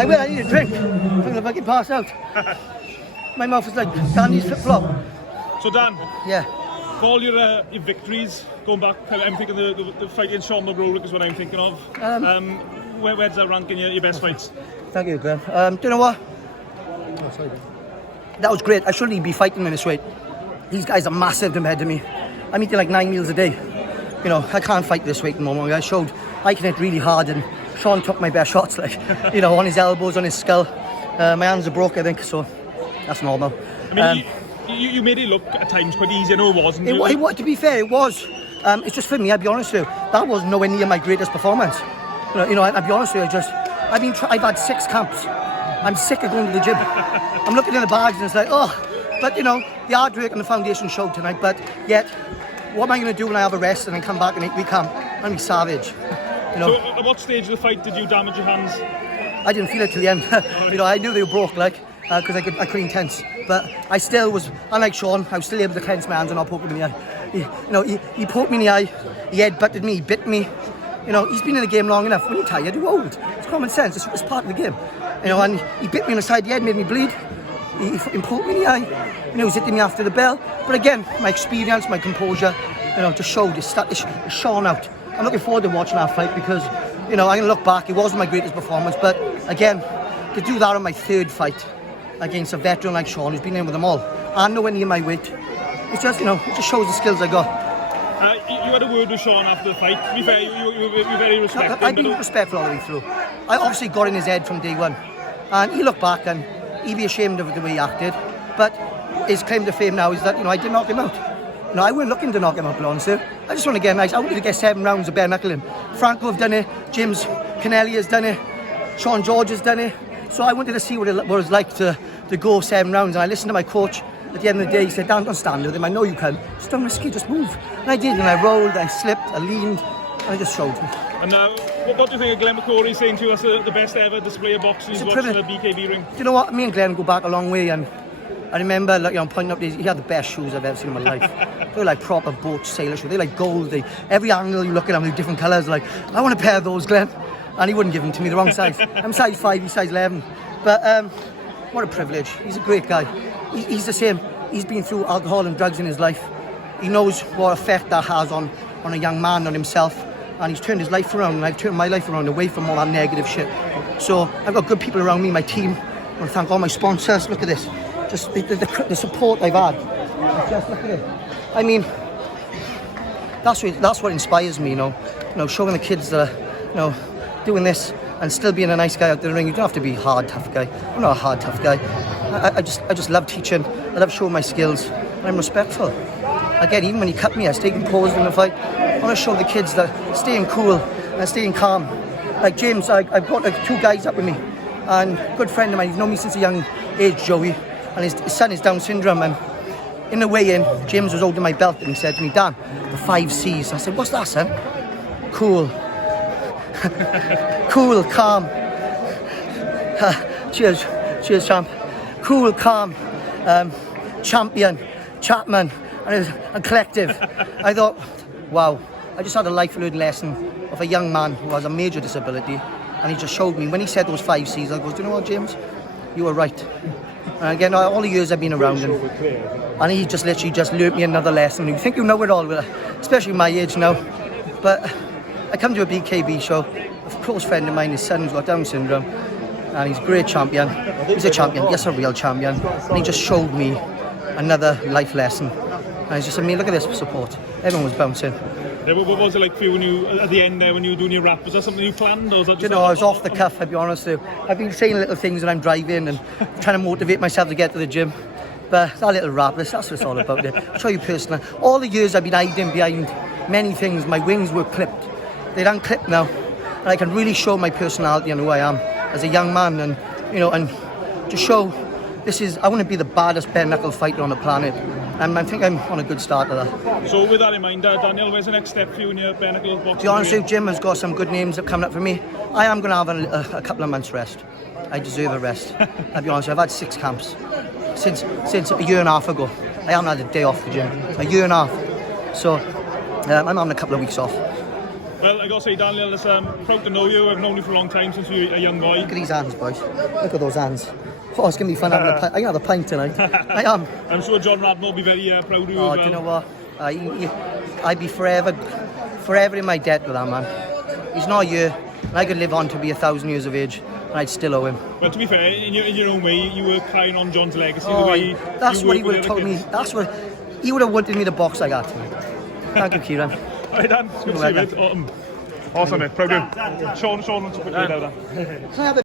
I will, I need a drink. I'm going to fucking pass out. My mouth is like Danny's flip-flop. So Dan, yeah. For all your victories, going back, I'm thinking the fight against Sean McGraw is what I'm thinking of. Where does that rank in your best fights? Thank you, Graham. Do you know what? Oh, sorry. That was great. I shouldn't be fighting in this weight. These guys are massive compared to me. I'm eating like 9 meals a day. You know, I can't fight this weight anymore. I showed I can hit really hard, and Sean took my best shots, like, you know, on his elbows, on his skull. My hands are broke, I think, so that's normal. I mean, you made it look at times quite easy. I know it wasn't. To be fair, it was. It's just for me, I'll be honest with you, that was nowhere near my greatest performance. You know, I'll be honest with you, I've had 6 camps. I'm sick of going to the gym. I'm looking in the bags and it's like, oh, but you know, the hard work and the foundation showed tonight, but yet, what am I going to do when I have a rest and then come back and we camp? I'm going to be savage. You know? So at what stage of the fight did you damage your hands? I didn't feel it till the end. You know, I knew they were broke, like, because I couldn't tense. But I still was, unlike Sean, I was still able to clench my hands and not poke him in the eye. He poked me in the eye, he headbutted me, he bit me. You know, he's been in the game long enough. When you're tired, you're old. It's common sense, it's part of the game. You know, and he bit me on the side of the head, made me bleed. He fucking poked me in the eye. You know, he was hitting me after the bell. But again, my experience, my composure, you know, just showed it's shone out. I'm looking forward to watching that fight because, you know, I'm going to look back, it wasn't my greatest performance, but again, to do that on my 3rd fight against a veteran like Sean, who's been in with them all, and nowhere near my weight, it's just, you know, it just shows the skills I got. You had a word with Sean after the fight. To be fair, you were very respectful. I've been respectful all the way through. I obviously got in his head from day one, and he looked back and he'd be ashamed of the way he acted, but his claim to fame now is that, you know, I did knock him out. No, I weren't looking to knock him out, honestly. I just want to get nice. I wanted to get 7 rounds of bare knuckling. Franco have done it, James Kennelly has done it, Sean George has done it. So I wanted to see what it was like to go 7 rounds. And I listened to my coach at the end of the day. He said, Dan, don't stand with him. I know you can. Just don't risk it, just move. And I did, and I rolled, I slipped, I leaned, and I just showed him. And what do you think of Glenn McCrory saying to us the best ever display of boxing he's watched in the BKB ring? Do you know what? Me and Glenn go back a long way, and I remember, like, you know, pointing up, he had the best shoes I've ever seen in my life. They were like proper boat sailor shoes. They're like gold. Every angle you look at them, they're different colours. Like, I want a pair of those, Glenn. And he wouldn't give them to me, the wrong size. I'm size 5, he's size 11. But what a privilege. He's a great guy. He's the same. He's been through alcohol and drugs in his life. He knows what effect that has on a young man, on himself. And he's turned his life around, and I've turned my life around away from all that negative shit. So I've got good people around me, my team. I want to thank all my sponsors. Look at this. Just the support I've had. Just look at it. I mean, that's what inspires me, you know, showing the kids that are, you know, doing this and still being a nice guy out there in the ring. You don't have to be a hard, tough guy. I'm not a hard, tough guy. I just love teaching. I love showing my skills. And I'm respectful. Again, even when he cut me, I stayed composed in the fight. I want to show the kids that staying cool and staying calm. Like James, I've got like 2 guys up with me, and a good friend of mine, he's known me since a young age, Joey, and his son is Down syndrome. And in the weigh-in, James was holding my belt and he said to me, Dan, the 5 C's. I said, what's that, son? Cool. Cool, calm. Cheers, champ. Cool, calm, champion, CHAPMAN, and collective. I thought, wow, I just had a life learned lesson of a young man who has a major disability, and he just showed me, when he said those 5 C's, I go, do you know what, James? You were right. And again, all the years I've been around him, and he just literally just learnt me another lesson. You think you know it all, especially my age now. But I come to a BKB show, a close friend of mine, his son's got Down syndrome, and he's a great champion. He's a champion, yes, a real champion. And he just showed me another life lesson. And it's just, I mean, look at this support. Everyone was bouncing. Yeah, what was it like for you when you, at the end there, when you were doing your rap? Was that something you planned, or was that just... You know, I was off the cuff, I'll be honest with you. I've been saying little things when I'm driving and trying to motivate myself to get to the gym. But that little rap, that's what it's all about. I'll show you personally. All the years I've been hiding behind many things, my wings were clipped. They're unclipped now. And I can really show my personality and who I am as a young man. And, you know, and to show I want to be the baddest bare knuckle fighter on the planet. And I think I'm on a good start to that. So with that in mind, Daniel, where's the next step for you in your bare knuckle boxing? To be honest with you, Jim has got some good names that coming up for me. I am going to have a couple of months rest. I deserve a rest. I'll be honest with you, I've had 6 camps since a year and a half ago. I haven't had a day off the gym, a year and a half. So I'm having a couple of weeks off. Well, I got to say, Daniel, it's proud to know you. I've known you for a long time, since you were a young boy. Look at these hands, boys. Look at those hands. Oh, it's going to be fun having a pint. I'm going to have a pint tonight. I am. I'm sure John Radnor will be very proud of you as well. Do you know what? I'd be forever in my debt with that man. He's not here, and I could live on to be 1,000 years of age, and I'd still owe him. Well, to be fair, in your own way, you were carrying on John's legacy. Oh, the way that's you what he work would have with told me. kids. That's what he would have wanted me to box like that tonight. Thank you, Kieran. All right, Dan. Good to see you, mate. Awesome, mate. Proud of you. Sean, took it down.